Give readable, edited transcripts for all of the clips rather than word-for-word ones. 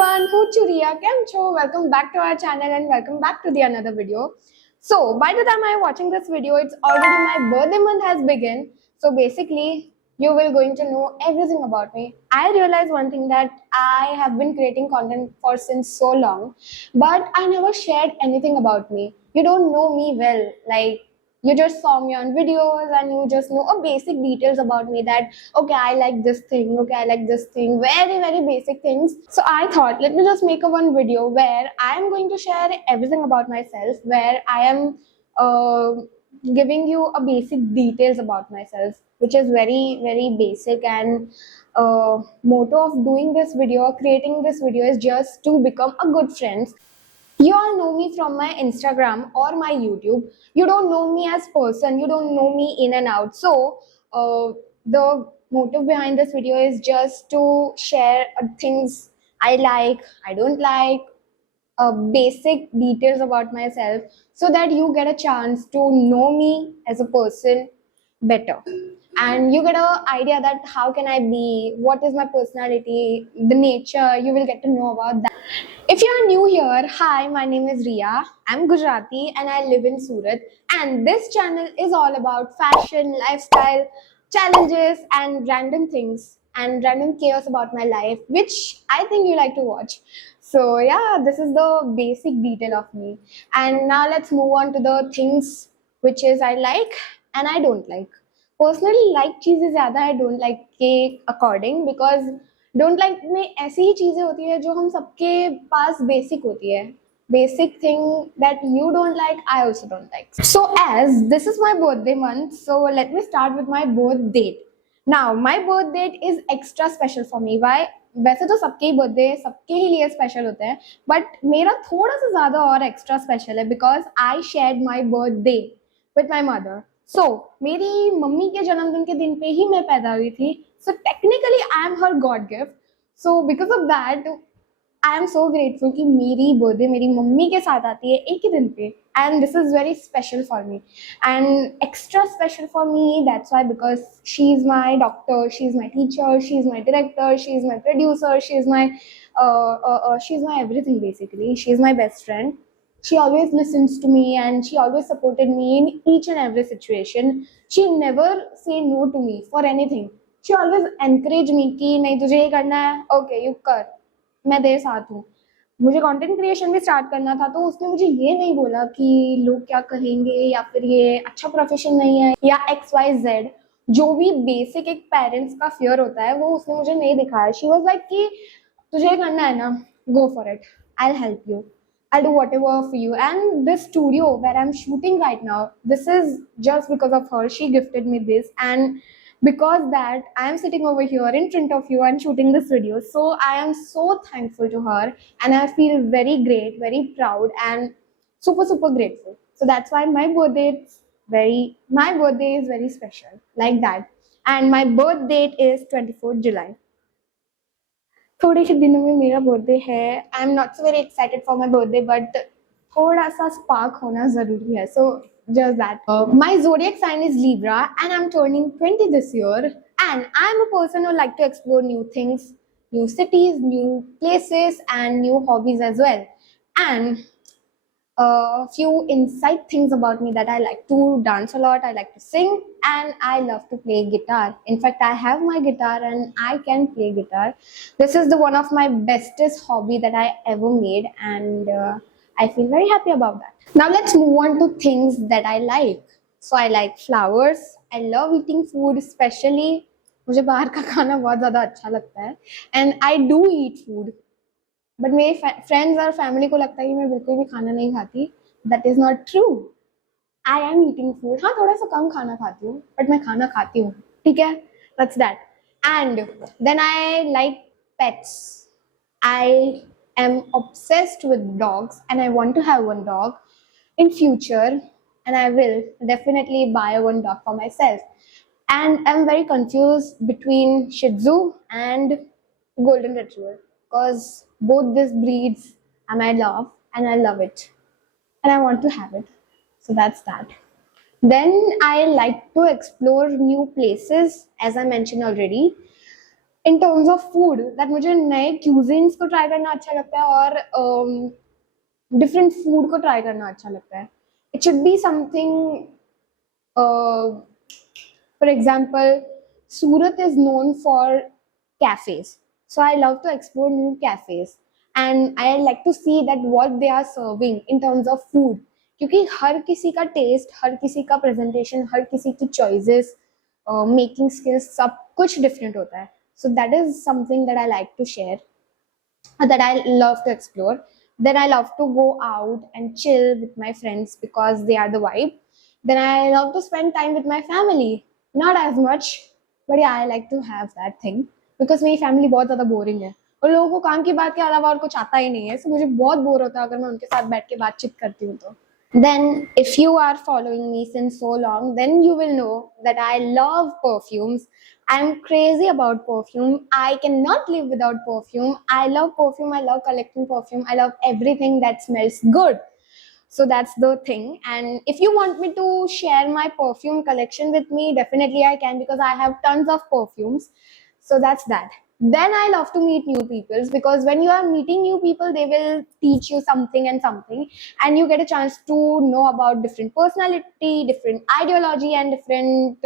everyone, who Churiya, kem cho? Welcome back to our channel and welcome back to the another video. So by the time I'm watching this video, it's already my birthday month has begun. So basically, you will going to know everything about me. I realized one thing that I have been creating content for since so long, but I never shared anything about me. You don't know me well, like you just saw me on videos and you just know a basic details about me that okay, I like this thing, okay, I like this thing, very basic things. So I thought, let me just make a one video where I am going to share everything about myself, where I am uh, giving you a basic details about myself, which is very basic. And motto of doing this video, creating this video, is just to become a good friends. You all know me from my Instagram or my YouTube. You don't know me as person, you don't know me in and out. So the motive behind this video is just to share things I like, I don't like, basic details about myself, so that you get a chance to know me as a person better, and you get an idea that how can I be, what is my personality, the nature. You will get to know about that. If you are new here, hi, my name is Ria. I'm Gujarati and I live in Surat. And this channel is all about fashion, lifestyle, challenges, and random things and random chaos about my life, which I think you like to watch. So, yeah, this is the basic detail of me. And now let's move on to the things which is I like and I don't like. Personally, like चीजें ज़्यादा I don't like के according, because don't like में ऐसी ही चीजें होती है जो हम सबके पास बेसिक होती है. Basic thing that you don't like, I also don't like. So as this is my birthday month, so let me start with my birth date. Now my birth date is extra special for me. Why? वैसे तो सबके ही birthday सबके ही लिए special होते हैं, but मेरा थोड़ा सा ज्यादा और एक्स्ट्रा स्पेशल है because I shared my birthday with my mother. So मेरी मम्मी के जन्मदिन के दिन पे ही मैं पैदा हुई थी. So technically, I am her God gift. So because of that, I am so grateful कि मेरी बर्थडे मेरी मम्मी के साथ आती है एक ही दिन पे, and this is very special for me and extra special for me. That's why, because she is my doctor, she is my teacher, she is my director, she is my producer, she is my everything basically. She is my best friend. She always listens to me and she always supported me in each and every situation. She never say no to me for anything. She always encourage me कि नहीं तुझे ये करना है, okay you कर, मैं तेरे साथ हूँ. मुझे कंटेंट क्रिएशन भी स्टार्ट करना था तो उसने मुझे ये नहीं बोला कि लोग क्या कहेंगे या फिर ये अच्छा प्रोफेशन नहीं है या XYZ. जो भी बेसिक एक पेरेंट्स का फियर होता है वो उसने मुझे नहीं दिखाया. शी वाज लाइक कि तुझे करना है ना, go for it, I will help you, I'll do whatever for you. And this studio where I'm shooting right now, this is just because of her. She gifted me this, and because that I'm sitting over here in front of you and shooting this video. So I am so thankful to her and I feel very great, very proud and super grateful. So that's why my birthday is very special like that. And my birth date is 24th July. थोड़े से दिनों में मेरा birthday है. I am not so very excited for my birthday, but थोड़ा सा spark होना जरूरी है. सो just that. My zodiac sign is Libra and I'm turning 20 this year, and I'm a person who like to explore new things, new cities, new places and new hobbies as well. And a few inside things about me that I like to dance a lot, I like to sing, and I love to play guitar. In fact, I have my guitar and I can play guitar. This is the one of my bestest hobby that I ever made, and I feel very happy about that. Now let's move on to things that I like. So I like flowers. I love eating food, especially मुझे बाहर का खाना बहुत ज़्यादा अच्छा लगता है. And I do eat food. But मेरे फ्रेंड्स और फैमिली को लगता है कि मैं बिल्कुल भी खाना नहीं खाती. That is not true. I am eating food. हाँ, थोड़ा सा कम खाना खाती हूँ बट मैं खाना खाती हूँ. ठीक है, that's that. And then I like pets. I am obsessed with dogs and I want to have one dog in future, and I will definitely buy one dog for myself. And I'm very confused between Shih Tzu and Golden Retriever, because both these breeds I love and I love it and I want to have it. So that's that. Then I like to explore new places, as I mentioned already. in terms of food, that मुझे नए cuisines को try करना अच्छा लगता है और different food को try करना अच्छा लगता है. It should be something, for example, Surat is known for cafes. So I love to explore new cafes and I like to see that what they are serving in terms of food. क्योंकि हर किसी का test, हर किसी का presentation, हर किसी की choices, making skills सब कुछ different होता है. So that is something that I like to share, that I love to explore. Then I love to go out and chill with my friends because they are the vibe. Then I love to spend time with my family. Not as much, but yeah, I like to have that thing because मेरी family बहुत ज़्यादा boring है और लोगों को काम की बात के अलावा और कुछ आता ही नहीं है. So मुझे बहुत बोर होता है अगर मैं उनके साथ बैठ के बातचीत करती हूँ तो. Then if you are following me since so long, then you will know that I love perfumes. I'm crazy about perfume. I cannot live without perfume. I love perfume. I love collecting perfume. I love everything that smells good. So that's the thing. And if you want me to share my perfume collection with me, definitely I can because I have tons of perfumes. So that's that. Then I love to meet new people because when you are meeting new people, they will teach you something and something, and you get a chance to know about different personality, different ideology, and different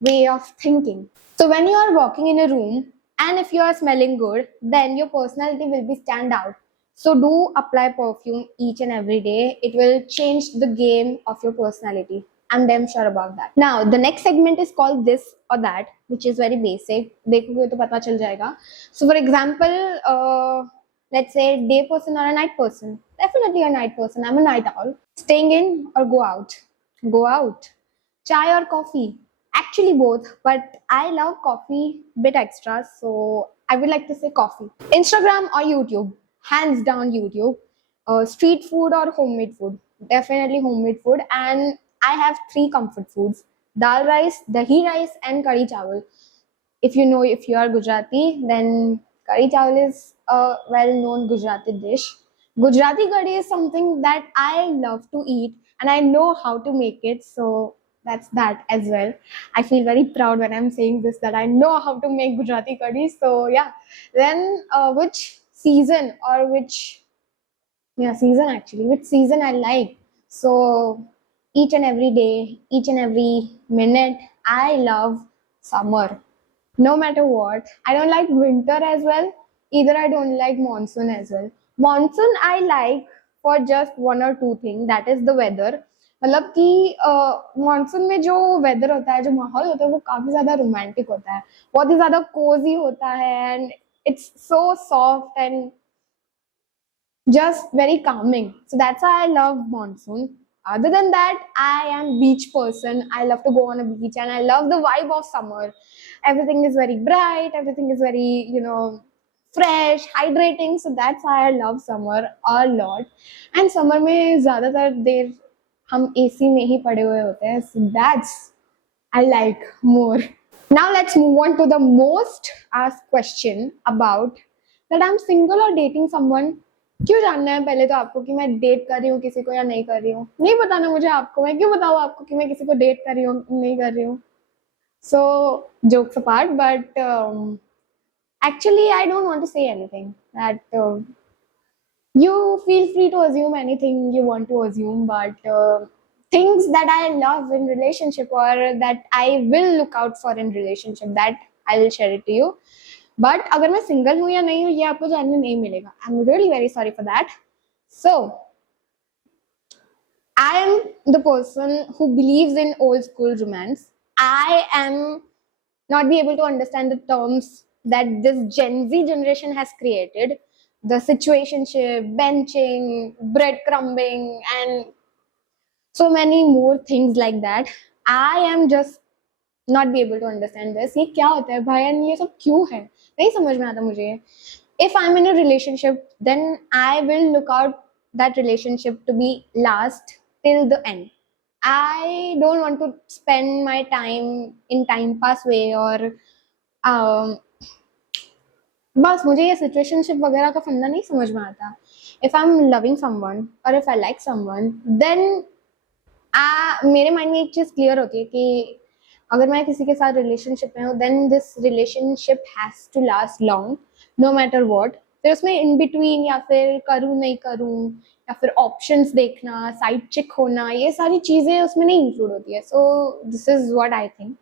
way of thinking. So when you are walking in a room and if you are smelling good, then your personality will be stand out. So do apply perfume each and every day. It will change the game of your personality. I'm damn sure about that. Now the next segment is called this or that, which is very basic. देखोगे तो पता चल जाएगा. So for example, let's say day person or a night person. Definitely a night person. I'm a night owl. Staying in or go out? Go out. Chai or coffee? Actually both, but I love coffee bit extra, so I would like to say coffee. Instagram or YouTube? Hands down YouTube. Street food or homemade food? Definitely homemade food. And I have 3 comfort foods: dal rice, dahi rice, and curry chawal. If you are Gujarati, then curry chawal is a well-known Gujarati dish. Gujarati curry is something that I love to eat, and I know how to make it. So that's that as well. I feel very proud when I'm saying this, that I know how to make Gujarati curry. So yeah. Then which season or which season I like? So each and every day, each and every minute, I love summer. No matter what. I don't like winter as well. Either I don't like monsoon as well. Monsoon I like for just one or two things. That is the weather. मतलब कि monsoon में जो weather होता है, जो माहौल होता है, वो काफी ज्यादा रोमांटिक होता है, बहुत ही ज्यादा कोजी होता है, and it's so soft and just very calming. So that's why I love monsoon. Other than that, I am beach person. I love to go on a beach and I love the vibe of summer. Everything is very bright, everything is very, fresh, hydrating. So that's why I love summer a lot. And summer में ज़्यादातर देर हम AC में ही पड़े हुए होते हैं. So that's I like more. Now let's move on to the most asked question about that I'm single or dating someone. क्यों जानना है पहले तो आपको कि मैं डेट कर रही हूँ किसी को या नहीं कर रही हूँ? नहीं बताना मुझे आपको. मैं क्यों बताऊँ आपको कि मैं किसी को डेट कर रही हूँ नहीं कर रही हूँ? So jokes apart, but actually I don't want to say anything. That you feel free to assume anything you want to assume, but things that I love in relationship or that I will look out for in relationship, that I will share it to you. But अगर मैं single हूँ या नहीं हूँ ये आपको जानने नहीं मिलेगा. I am really very sorry for that. So I am the person who believes in old school romance. I am not be able to understand the terms that this Gen Z generation has created, the situationship, benching, breadcrumbing, and so many more things like that. I am just not be able to understand this. ये क्या होता है भाई, ये सब क्यों है, नहीं समझ में आता मुझे. If I'm in a relationship, then I will look out that relationship to be last till the end. I don't want to spend my time in time pass way और बस मुझे ये situationship वगैरह का फंडा नहीं समझ में आता. If I'm loving someone or if I like someone, then मेरे माइंड में एक चीज क्लियर होती है कि अगर मैं किसी के साथ रिलेशनशिप में हूँ then this relationship has to last long no matter what. फिर उसमें इन बिटवीन या फिर करूँ नहीं करूँ या फिर ऑप्शंस देखना, साइड चिक होना, ये सारी चीजें उसमें नहीं इंक्लूड होती है. So this is what I think.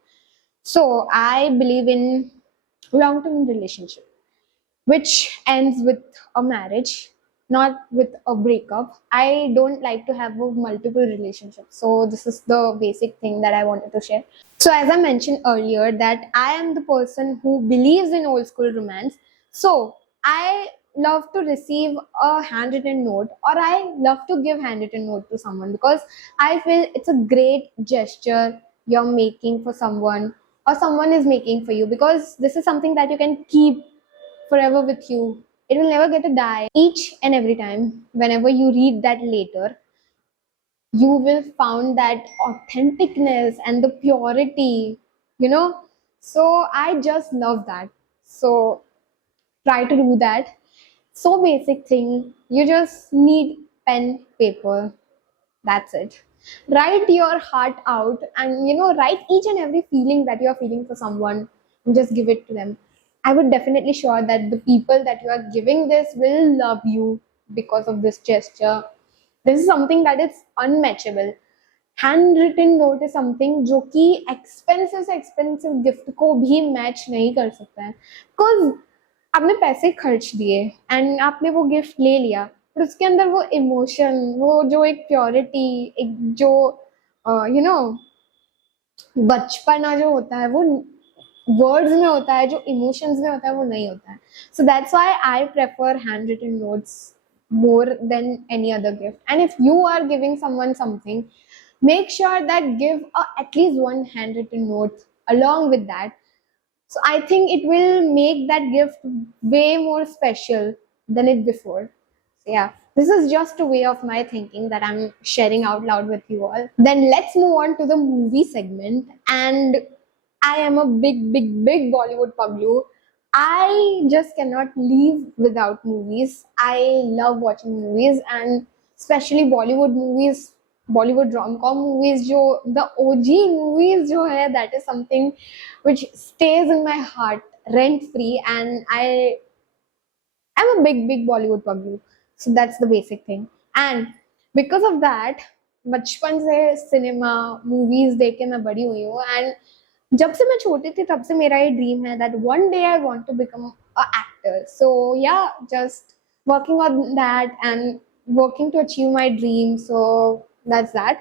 So I believe in long term relationship which ends with a marriage, not with a breakup. I don't like to have a multiple relationships. So this is the basic thing that I wanted to share. So as I mentioned earlier that I am the person who believes in old school romance. So I love to receive a handwritten note, or I love to give handwritten note to someone, because I feel it's a great gesture you're making for someone, or someone is making for you, because this is something that you can keep forever with you. It will never get to die. Each and every time, whenever you read that later, you will found that authenticness and the purity, you know. So I just love that. So try to do that. So basic thing. You just need pen, paper. That's it. Write your heart out, and write each and every feeling that you're feeling for someone and just give it to them. I would definitely sure that the people that you are giving this will love you because of this gesture. This is something that is unmatchable. Handwritten note is something जो कि expensive से expensive gift को भी match नहीं कर सकता है. Because आपने पैसे खर्च दिए एंड आपने वो गिफ्ट ले लिया, पर उसके अंदर वो इमोशन, वो जो एक प्योरिटी, एक जो यू नो बचपना जो होता है वो वर्ड्स में होता है, जो इमोशंस में होता है वो नहीं होता है. So that's why I prefer hand written notes more than any other gift. And if you are giving someone something, make sure that give at least one handwritten note along with that. So I think it will make that gift way more special than it before. So yeah, this is just a way of my thinking that I'm sharing out loud with you all. Then let's move on to the movie segment. And I am a big Bollywood paglu. I just cannot live without movies. I love watching movies, and especially Bollywood movies, Bollywood rom-com movies. जो the OG movies जो है, that is something which stays in my heart rent free, and I'm a big Bollywood paglu. So that's the basic thing. And because of that, बचपन से cinema movies देख के मैं बड़ी हुई हूँ. एंड जब से मैं छोटी थी तब से मेरा ये ड्रीम है that one day I want to become a actor. So yeah, just working on that and working to achieve my dream. So that's that.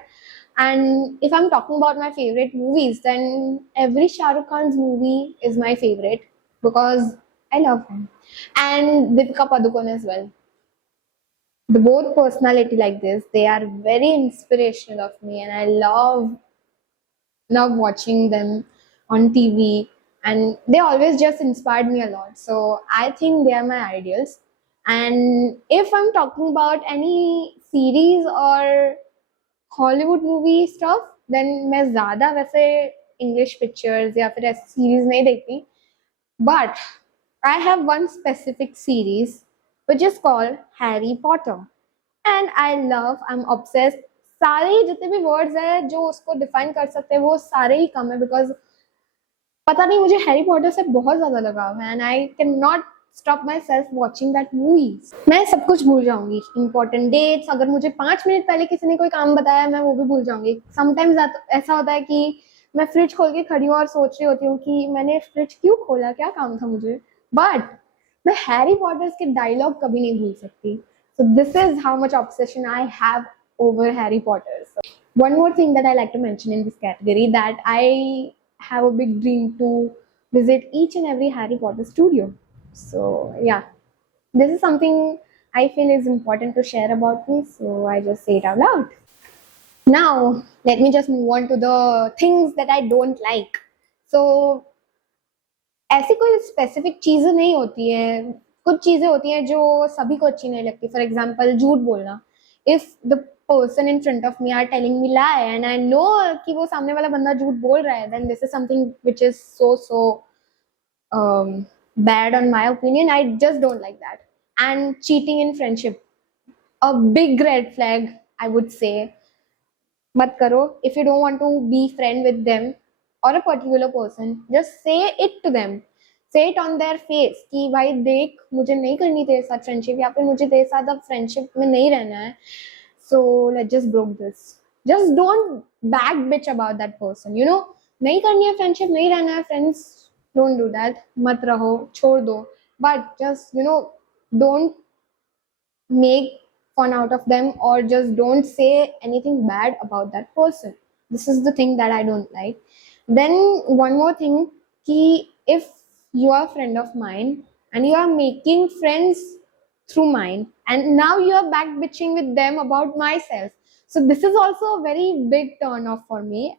And if I'm talking about my favorite movies, then every Shah Rukh Khan's movie is my favorite because I love him. And Deepika Padukone as well. The both personality like this, they are very inspirational of me, and I love watching them on TV, and they always just inspired me a lot. So I think they are my ideals. And if I'm talking about any series or Hollywood movie stuff, then मैं ज़्यादा वैसे English pictures या फिर ऐसी series नहीं देखती. But I have one specific series which is called Harry Potter. And I'm obsessed. सारे ही जितने भी वर्ड्स हैं जो उसको डिफाइन कर सकते हैं वो सारे ही कम है, बिकॉज पता नहीं मुझे हैरी पॉटर से बहुत ज्यादा लगाव है. And I can not stop my self watching that movies. मैं सब कुछ भूल जाऊंगी, इंपॉर्टेंट डेट्स, अगर मुझे 5 मिनट पहले किसी ने कोई काम बताया मैं वो भी भूल जाऊंगी. समटाइम्स ऐसा होता है कि मैं फ्रिज खोल के खड़ी हूँ और सोच रही होती हूँ कि मैंने फ्रिज क्यों खोला, क्या काम था मुझे, बट मैं हैरी पॉटर्स के डायलॉग कभी नहीं भूल सकती. So this is how much obsession I have over Harry Potter. So one more thing that I like to mention in this category, that I have a big dream to visit each and every Harry Potter studio. So yeah, this is something I feel is important to share about me. So I just say it out loud. Now let me just move on to the things that I don't like. So ऐसी कोई specific चीजें नहीं होती है, कुछ चीजें होती हैं जो सभी को अच्छी नहीं लगती. फॉर एग्जाम्पल झूठ बोलना. If the person in front of me are telling me lie and I know कि वो सामने वाला बंदा झूठ बोल रहा है, then this is something which is so bad on my opinion. I just don't like that. And cheating in friendship, a big red flag I would say. मत करो. If you don't want to be friend with them, or a particular person, just say it to them. Say it on their face कि भाई देख मुझे नहीं करनी तेरे साथ फ्रेंडशिप, या फिर मुझे तेरे साथ अब फ्रेंडशिप में नहीं रहना है, so let's just broke this. Just don't back bitch about that person, you know. नहीं करनी है फ्रेंडशिप, नहीं रहना है फ्रेंड्स, don't do that. मत रहो, छोड़ दो. But just, you know, don't make fun out of them, or just don't say anything bad about that person. This is the thing that I don't like. Then one more thing, ki if you are a friend of mine and you are making friends through mine, and now you are back bitching with them about myself, so this is also a very big turn off for me.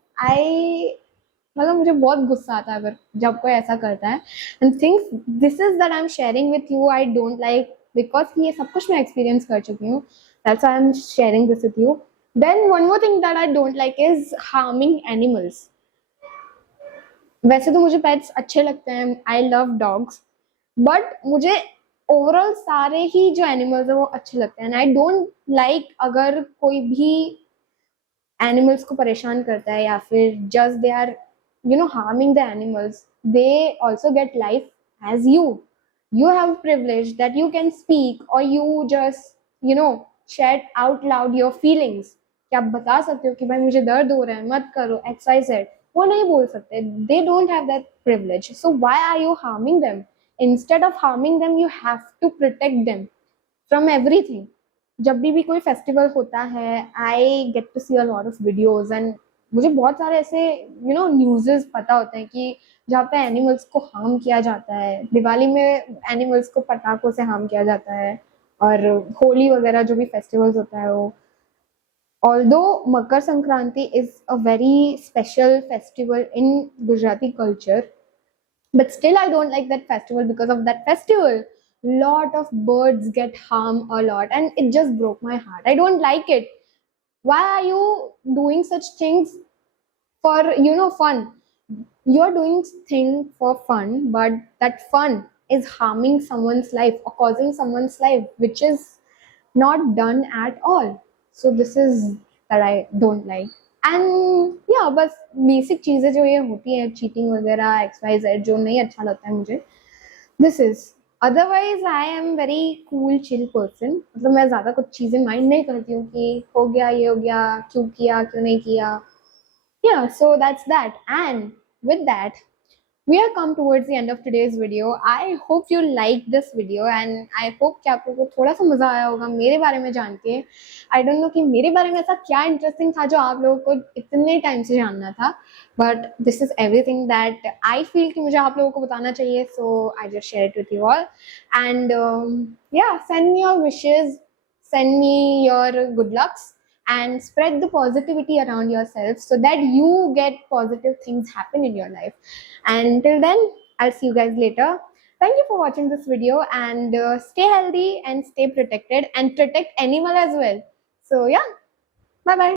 मतलब मुझे बहुत गुस्सा आता है अगर जब कोई ऐसा करता है, and things this is that I am sharing with you. I don't like, because ये सब कुछ मैं एक्सपीरियंस कर चुकी हूँ. That's why I am sharing this with you. Then one more thing that I don't like is harming animals. वैसे तो मुझे पेट्स अच्छे लगते हैं, आई लव डॉग्स, बट मुझे ओवरऑल सारे ही जो एनिमल्स है वो अच्छे लगते हैं. एंड आई डोंट लाइक अगर कोई भी एनिमल्स को परेशान करता है, या फिर just they are, you know, harming the animals. They also get life as you. You have privilege that you can speak, or you just, you know, shed out loud your feelings. कि आप बता सकते हो कि भाई मुझे दर्द हो रहा है, मत करो XYZ. वो नहीं बोल सकते. They don't have that privilege. So why are you harming them? Instead of harming them, you have to protect them from everything. जब भी कोई फेस्टिवल होता है, I get to see a lot of videos, and मुझे बहुत सारे ऐसे you know news पता होते हैं कि जहाँ पे एनिमल्स को हार्म किया जाता है. दिवाली में एनिमल्स को पटाखों से हार्म किया जाता है, और होली वगैरह जो भी फेस्टिवल्स होता है वो. Although Makar Sankranti is a very special festival in Gujarati culture, but still I don't like that festival. Because of that festival, lot of birds get harmed a lot, and it just broke my heart. I don't like it. Why are you doing such things for, you know, fun? You're doing thing for fun, but that fun is harming someone's life or causing someone's life, which is not done at all. So this is that I don't like. And yeah, बस basic चीजें जो ये होती है, cheating वगैरह XYZ, जो नहीं अच्छा लगता है मुझे. This is, otherwise I am very cool chill person. मतलब मैं ज्यादा कुछ चीजें माइंड नहीं करती हूँ कि हो गया, ये हो गया, क्यों किया, क्यों नहीं किया. Yeah, so that's that. And with that, we have come towards the end of today's video. I hope you liked this video, and I hope कि आप लोगों को थोड़ा सा मजा आया होगा मेरे बारे में जान के. I don't know कि मेरे बारे में ऐसा क्या इंटरेस्टिंग था जो आप लोगों को इतने टाइम से जानना था, but this is everything that I feel कि मुझे आप लोगों को बताना चाहिए. So I just share it with you all, and yeah, send me your wishes, send me your good lucks, and spread the positivity around yourself so that you get positive things happen in your life. And till then, I'll see you guys later. Thank you for watching this video, and stay healthy and stay protected, and protect animal as well. So yeah, bye bye.